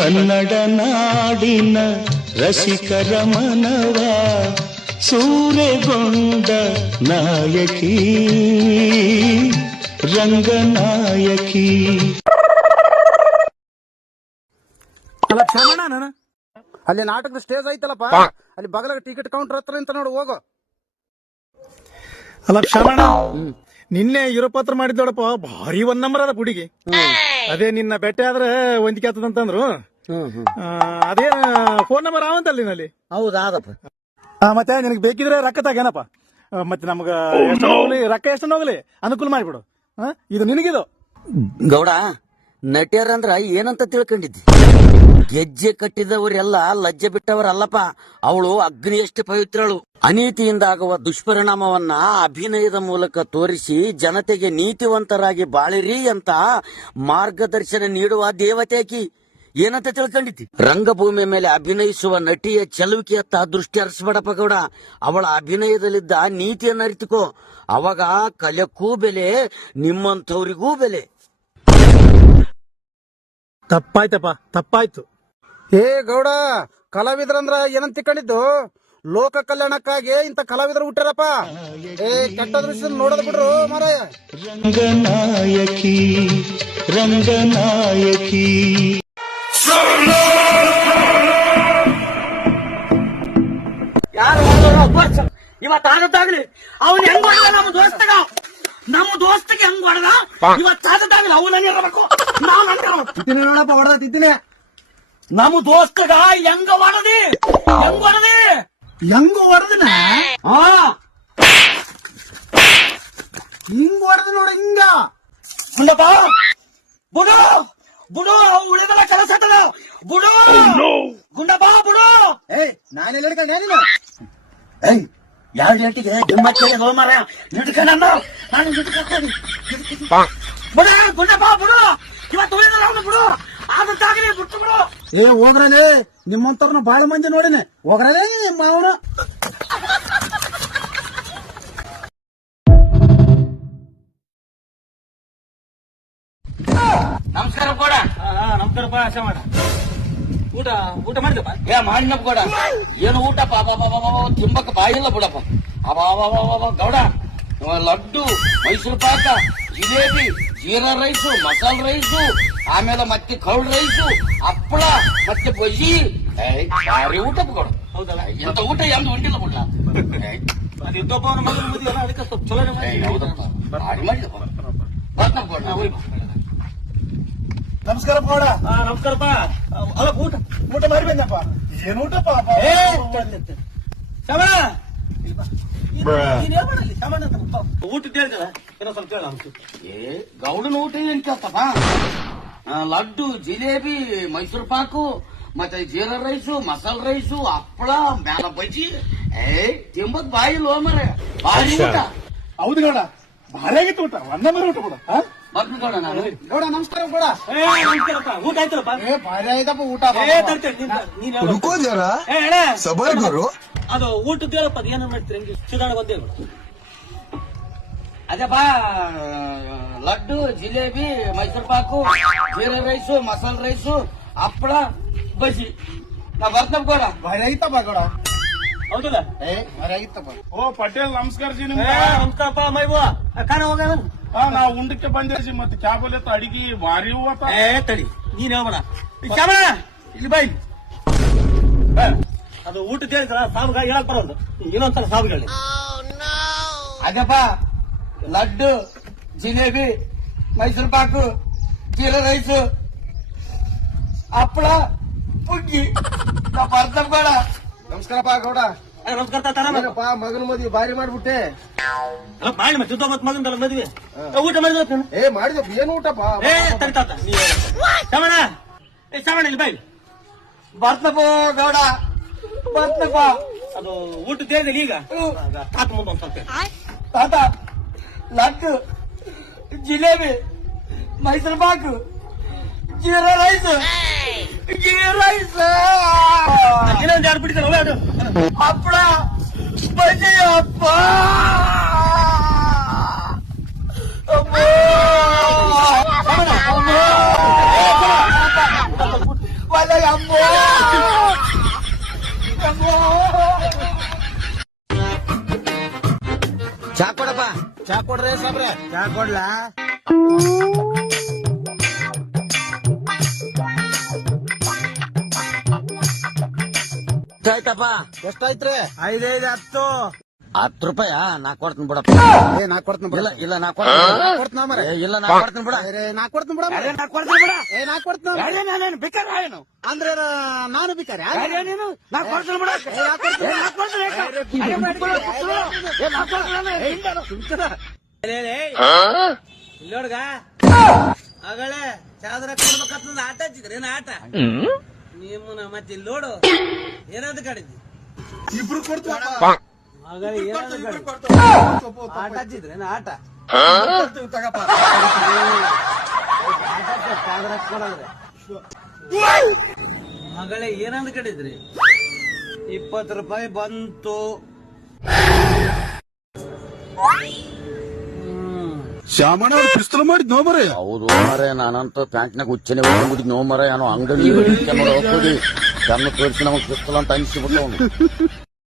ಕನ್ನಡ ನಾಡಿನ ರಸಿಕರ ಮನವ ಸೂರೆಗೊಂಡ ನಾಯಕಿ ರಂಗನಾಯಕಿ. ಅಲ್ಲ ಕ್ಷಮಣ ನಾನು ಅಲ್ಲಿ ನಾಟಕದ ಸ್ಟೇಜ್ ಐತಲ್ಲಪ್ಪ, ಅಲ್ಲಿ ಬಗಲಾಗ ಟಿಕೆಟ್ ಕೌಂಟರ್ ಹತ್ರ ಅಂತ ನೋಡು, ಹೋಗು. ಅಲ್ಲ ಕ್ಷಮಣ, ನಿನ್ನೆ ಯುರೋಪತ್ರ ಮಾಡಿದ್ ನೋಡಪ್ಪ, ಭಾರಿ ಒಂದ್ ನಂಬರ್ ಅದ ಹುಡುಗಿ. ಅದೇ ನಿನ್ನ ಬೆಟ್ಟೆ ಆದ್ರೆ ಹೊಂದಿಕೆ ಆಗ್ತದಂತಂದ್ರು. ಅದೇ ಫೋನ್ ನಂಬರ್ ಅವಂತಲ್ಲ ನಿನ್ನಲ್ಲಿ. ಹೌದಾದಪ್ಪ. ಮತ್ತೆ ನಿನಗೆ ಬೇಕಿದ್ರೆ ರೊಕ್ಕ ತಾಗೇನಪ್ಪ, ಮತ್ತೆ ನಮ್ಗ ಎಷ್ಟು ಹೋಗ್ಲಿ, ರೊಕ್ಕ ಎಷ್ಟು ಹೋಗ್ಲಿ ಅನುಕೂಲ ಮಾಡಿಬಿಡು. ಇದು ನಿನಗಿದು. ಗೌಡ, ನಟಿಯರಂದ್ರ ಏನಂತ ತಿಳ್ಕೊಂಡಿದ್ದಿ? ಗೆಜ್ಜೆ ಕಟ್ಟಿದವರೆಲ್ಲ ಲಜ್ಜೆ ಬಿಟ್ಟವರಲ್ಲಪ್ಪ. ಅವಳು ಅಗ್ನಿಯಷ್ಟು ಪವಿತ್ರಳು. ಅನೀತಿಯಿಂದ ಆಗುವ ದುಷ್ಪರಿಣಾಮವನ್ನ ಅಭಿನಯದ ಮೂಲಕ ತೋರಿಸಿ ಜನತೆಗೆ ನೀತಿವಂತರಾಗಿ ಬಾಳಿರಿ ಅಂತ ಮಾರ್ಗದರ್ಶನ ನೀಡುವ ದೇವತೆ ಆಕಿ. ಏನಂತ ತಿಳ್ಕೊಂಡಿದ್ದಿ? ರಂಗಭೂಮಿಯ ಮೇಲೆ ಅಭಿನಯಿಸುವ ನಟಿಯ ಚೆಲುವಿಕೆಯತ್ತ ದೃಷ್ಟಿ ಹರಿಸಬೇಡಪ್ಪ ಗೌಡ. ಅವಳ ಅಭಿನಯದಲ್ಲಿದ್ದ ನೀತಿಯನ್ನ ಅರಿತುಕೋ. ಅವಾಗ ಕಲೆಕ್ಕೂ ಬೆಲೆ, ನಿಮ್ಮಂಥವ್ರಿಗೂ ಬೆಲೆ. ತಪ್ಪಾಯ್ತಪ್ಪ, ತಪ್ಪಾಯ್ತು. ಏ ಗೌಡ, ಕಲಾವಿದ್ರಂದ್ರ ಏನಂತ ತಿಳ್ಕೊಂಡಿದ್ದು? ಲೋಕ ಕಲ್ಯಾಣಕ್ಕಾಗಿ ಇಂತ ಕಲಾವಿದರು ಹುಟ್ಟಾರಪ್ಪ. ಏ ಕೆಟ್ಟ ದೃಶ್ಯ ನೋಡೋದ್ ಬಿಡ್ರು ಮಾರಾಯ. ರಂಗನಾಯಕಿ ರಂಗನಾಯಕಿ. ಯಾರು ಇವತ್ತಾಗಲಿ ಅವನು ಹೆಂಗ್ ಹೊಡೆದ? ನಮ್ಮ ದೋಸ್ತಗೆ ಹೆಂಗ್ ಹೊಡೆದ ಇವತ್ತಾಗಲಿ ಅವನಲ್ಲಿ ಇರಬೇಕು. ನೋಡಪ್ಪ, ಹೊಡೆದ ತಿಂತೀನಿ. ನಮ್ಮ ದೋಸ್ತಗ ಹೆಂಗ ಹೊಡೆದಿ? ಹೆಂಗ ಹೊಡೆದನ? ಹಿಂಗ್ ಹೊಡೆದ ನೋಡ, ಹಿಂಗ ಗುಂಡಪ್ಪ ಬುಡು ಬುಡು, ಉಳಿದಲ್ಲ ಕೆಲಸ ಬುಡು ಗುಂಡಪ್ಪ ಬುಡು. ಏಯ್ ನಾನೆಲ್ಲ ಹಿಡ್ಕೊಂಡೆ ನೀನು? ಏಯ್, ಯಾವ ಗಂಟೆಗೆ ಡಿಮ್ಮಚ್ಚೇರಿ ಹೋಮಾರ ಹಿಡ್ಕೊಂಡ ನಾನು ಬಿಡ ಗುಂಡಪ್ಪ ಬಿಡು. ಇವತ್ತು ಉಳಿದಲ್ಲ ಅವನು ಬಿಡು. ಆದಂತಾಗಲಿ ಬಿಟ್ಟು ಬಿಡು. ಏ ಹೋಗ್ರಲೇ, ನಿಮ್ಮಂತವ್ರನ್ನ ಬಾಳ ಮಂದಿ ನೋಡಿನಿ. ಹೋಗ್ರಲೇ ನಿಮ್ಮ ಅವನು. ನಮಸ್ಕಾರ ಕೂಡ. ನಮಸ್ಕಾರಪ್ಪ, ಆಶೆ ಮಾಡ. ಊಟ ಮಾಡಿದಪ್ಪ? ಮಾಡಿನಪ್ಪ ಗೌಡ. ಏನು ಊಟಪ್ಪ, ತಿಂಬಕ್ಕ ಬಾಯಿಲ್ಲ ಬಿಡಪ್ಪ. ಗೌಡ, ಲಡ್ಡು, ಮೈಸೂರು ಪಾಕ, ಜಿಲೇಬಿ, ಜೀರಾ ರೈಸು, ಮಸಾಲ ರೈಸು, ಆಮೇಲೆ ಮತ್ತೆ ಕೌಲ್ ರೈಸು, ಹಪ್ಪಳ, ಮತ್ತೆ ಬಜ್ಜಿ. ಭಾರಿ ಊಟಪ್ಪ ಗೌಡ. ಹೌದಲ್ಲ? ಎಂತ ಊಟ ಎಂದು ಉಂಟಿಲ್ಲ ಬಿಡ್ಲ. ಇದ್ದೊಬ್ಬವನ ಮಗನ ಮದುವೆ ಅಲ್ಲ, ಅದಕ್ಕೆ ಸ್ವಲ್ಪ ಚಲೋ ಹೌದಪ್ಪ, ಭಾರಿ ಮಾಡಿದಪ್ಪ. ಬರ್ತಪ್ಪ ಗೌಡ. ನಮಸ್ಕಾರ ಗೌಡ. ನಮಸ್ಕಾರಪ್ಪ. ಅಲ್ಲ ಊಟ ಮಾಡಿ ಬಂದಪ್ಪ. ಏನ್ ಊಟಪ್ಪ? ಊಟದ ಹೇಳಿದಲ್ಲ, ಏನೋ ಸ್ವಲ್ಪ ಹೇಳ. ಗೌಡನ ಊಟ ಏನ್ ಕೇಳ್ತಪ್ಪ? ಲಡ್ಡು, ಜಿಲೇಬಿ, ಮೈಸೂರು ಪಾಕು, ಮತ್ತೆ ಜೀರಾ ರೈಸು, ಮಸಾಲ ರೈಸು, ಹಪ್ಪಳ, ಮ್ಯಾಲ ಬಜ್ಜಿ. ತಿಂಬಕ್ ಬಾಯಿ ಲೋ ಮರ. ಭಾರಿ ಊಟ. ಹೌದು ಗೌಡ, ಭಾರಿ ಆಗಿತ್ತು ಊಟ. ಒಂದ ಮರ ಊಟ ಕೂಡ. ಬರ್ತೀನಿ ಗೌಡ ನಾನು. ಗೌಡ ನಮಸ್ಕಾರ ಗೌಡ. ನಮಸ್ಕಾರಪ್ಪ. ಊಟ ಆಯ್ತಲ್ಲಪ್ಪ? ಭಾರಿ ಆಯ್ತಪ್ಪ ಊಟ. रुको जरा सबर करो. ಅದು ಊಟದ ಹೇಳಪ್ಪ, ಅದು ಏನೋ ಮಾಡ್ತೀರಿ ಹಂಗೆ ಸುಧಾರಣೆ ಬಂದೇ. ಅದಪ್ಪ, ಲಡ್ಡು, ಜಿಲೇಬಿ, ಮೈಸೂರು ಪಾಕು, ಜೀರಾ ರೈಸು, ಮಸಾಲ ರೈಸು, ಹಪ್ಪಳ, ಬಜ್ಜಿ. ನಾ ಬರ್ತಪ್ಪ ಗೌಡ. ಭಾರಿ ಆಯ್ತಪ್ಪ ಗೌಡ. ಹೌದಲ್ಲ? ಭಾರಿ ಆಗಿತ್ತಪ್ಪ. ಓ ಪಟೇಲ್ ನಮಸ್ಕಾರ ಜಿ. ನಮಸ್ಕಾರಪ್ಪ ಮೈಬೂ. ಕಾಣ ಹೋಗ ನಾ ಉಂಡಕ್ಕೆ ಬಂದೆ ಜಿ. ಮತ್ತೆ ಕ್ಯಾಬ್ ಅಡಿಗೆ ಭಾರಿ ಹೂವತ್ತ. ತಡಿ, ನೀನ್ ಹೇಳ್ಬೇಡ. ಶ್ಯಾಮ ಇಲ್ಲಿ ಬೈ. ಅದು ಊಟದ ಹೇಳಿದ್ರ ಸಾಬ್ ಹೇಳಕ್ ಬರೋದು. ಇನ್ನೊಂದ್ಸಲ ಸಾಬ್ ಹೇಳಿ. ಅದಪ್ಪ, ಲಡ್ಡು, ಜಿಲೇಬಿ, ಮೈಸೂರು ಪಾಕು, ಜೀರಾ ರೈಸು, ಹಪ್ಪಳ, ಪುಗ್ಗಿ. ನಾ ಬರ್ತಪ್ಪ ಗೌಡ. ನಮಸ್ಕಾರಪ್ಪ ಗೌಡ. ನಮಸ್ಕಾರ ತಾತ. ಏನಪ್ಪ ಮಗನ ಮದ್ವಿ ಭಾರಿ ಮಾಡ್ಬಿಟ್ಟೆ. ಮಾಡಿ ಮತ್ತೆ ಮತ್ ಮಗನ ಮದ್ವೆ ಊಟ ಮಾಡಿದ. ಮಾಡಿದಪ್ಪ. ಏನ್ ಊಟಪ್ಪ? ತಡಿ ತಾತ, ಶ್ಯಾಮಣ್ಣ. ಶ್ಯಾಮಣ್ಣ ಇಲ್ಲಿ ಬೈ. ಬರ್ತಪ್ಪ ಗೌಡ, ಬರ್ತಪ್ಪ. ಅದು ಊಟದ ಹೇಳಿದಲ್ಲಿ ಈಗ ತಾತ ಮುಂದೆ ಒಂದ್ ಸ್ವಲ್ಪ. ತಾತ, ಲಡ್ಡು, ಜಿಲೇಬಿ, ಮೈಸೂರು ಪಾಕು, ಜೀರಾ ರೈಸ್, ಇನ್ನೊಂದು ಎರಡು ಬಿಡ್ತಾರೆ ಅದು. ಹಪ್ಪಳ, ಬಜ್ಜಿ, ಅಪ್ಪ ಒಲೆ ಚಾ ಕೊಡಪ್ಪ. ಚಾ ಕೊಡ್ರಿ ಸಾಬ್ರೆ. ಚಾ ಕೊಡ್ಲಾ? ಆಯ್ತಪ್ಪ. ಎಷ್ಟಾಯ್ತ್ರಿ? 5 10 10 ರೂಪಾಯ. ನಾ ಕೊಡ್ತೀನಿ ಬಿಡಪ್ಪ. ಏ ನಾ ಕೊಡ್ತೀನಿ ಬಿಡ. ಇಲ್ಲ ನಾ ಕೊಡ್ತೀನಿ. ಕೊಡ್ತೀನಿ ಮರೆ. ಇಲ್ಲ ನಾ ಕೊಡ್ತೀನಿ ಬಿಡ. ನಾ ಕೊಡ್ತೀನಿ ಬಿಡ. ನಾ ಕೊಡ್ತೀನಿ ಬಿಡ. ಏ ನಾ ಕೊಡ್ತೀನಿ. ನಾನೇನು ಬೇಕಾರೆ ಏನು ಅಂದ್ರೆ ನಾನು ಬೇಕಾರೆ ನೀನು ನಾ ಕೊಡ್ತೀನಿ ಬಿಡ. ಇಲ್ಲೋಡ್ಗ ಅಗಳೇ ಚಾದ್ರ ಕೊಡ್ಬೇಕಂತ ಆಟ ಹಚ್ಚಿದ್ರಿ ಏನ ಆಟ ನಿಮ್ಮನ್ನ ಮತ್ತೆ ಇಲ್ಲಿ ನೋಡು ಏನಂತ ಕಡಿದ್ವಿ ಇಬ್ರು ಕೊಡ್ತೀವಿ ಮಗಳೇ ಏನಂತ ಕಡಿದ್ವಿ ಆಟ ಹಚ್ಚಿದ್ರಿ ಏನ ಆಟ ತಗಪ್ಪ. ಚಾದ್ರ ಕೊಡೋದ್ರಿ ಮಗಳೇ ಏನಂತ ಕಡಿದ್ರಿ 20 ರೂಪಾಯಿ ಬಂತು. ಶ್ಯಾಮಣ್ಣ ಅವ್ರು ಪಿಸ್ತೂಲ್ ಮಾಡಿದ್ ನೋ ಬರೇ. ಹೌದು ಮರೆ, ನಾನಂತೂ ಪ್ಯಾಂಟ್ನಾಗ ಹುಚ್ಚನೆ ಹೋಗ್ಬಿಟ್ಟಿದ್ ನೋ ಮರ. ಏನೋ ಅಂಗಡಿ ಕಣ್ಣು ತೋರಿಸಿ ನಮಗ್ ಪಿಸ್ತೂಲ್ ಅಂತ ಅನಿಸ್ಬಿಟ್ಟು ಅವನು